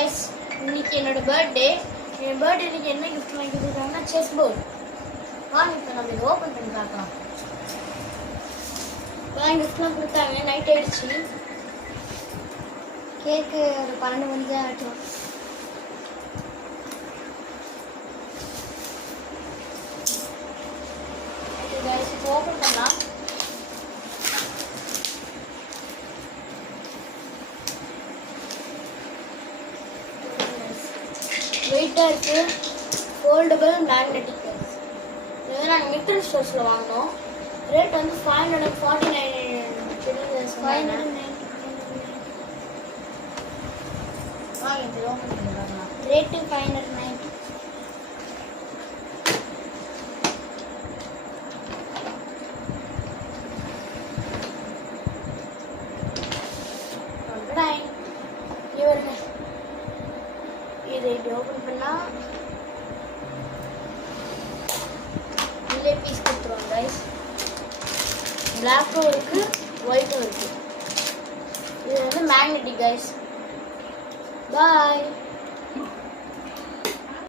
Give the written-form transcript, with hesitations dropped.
guys, இன்னைக்கு என்னோட birthday. என் பர்த்டேக்கு என்ன gift வாங்கி கொடுத்தாங்கன்னா செஸ் போர்டு. வாங்க இப்போ நம்ம இதை ஓபன் பண்ணி பார்க்கலாம். வாங்கி கிஃப்ட்லாம் கொடுத்தாங்க. நைட் ஆயிடுச்சு. கேக்கு ஒரு 12 மணி தான் ஆகும். ஓகே गाइस, இப்போ ஓபன் பண்ணலாம். வெயிட்டாக இருக்குது, ஃபோல்டபுள் மேக்னெட்டிக். இது வந்து நாங்கள் மிக்சர் ஸ்டோர்ஸில் வாங்கினோம். ரேட் வந்து 549 வாங்க இது ஓப்பன் பண்ணி பார்க்கலாம். ரேட்டு 590. இதை இப்படி ஓப்பன் பண்ணால் இதுலேயே பீஸ் கொடுத்துருவாங்க கைஸ். பிளாக்கும் இருக்குது, ஒயிட்டும் இருக்குது. இது வந்து மேக்னெட்டிக் கைஸ். பாய்.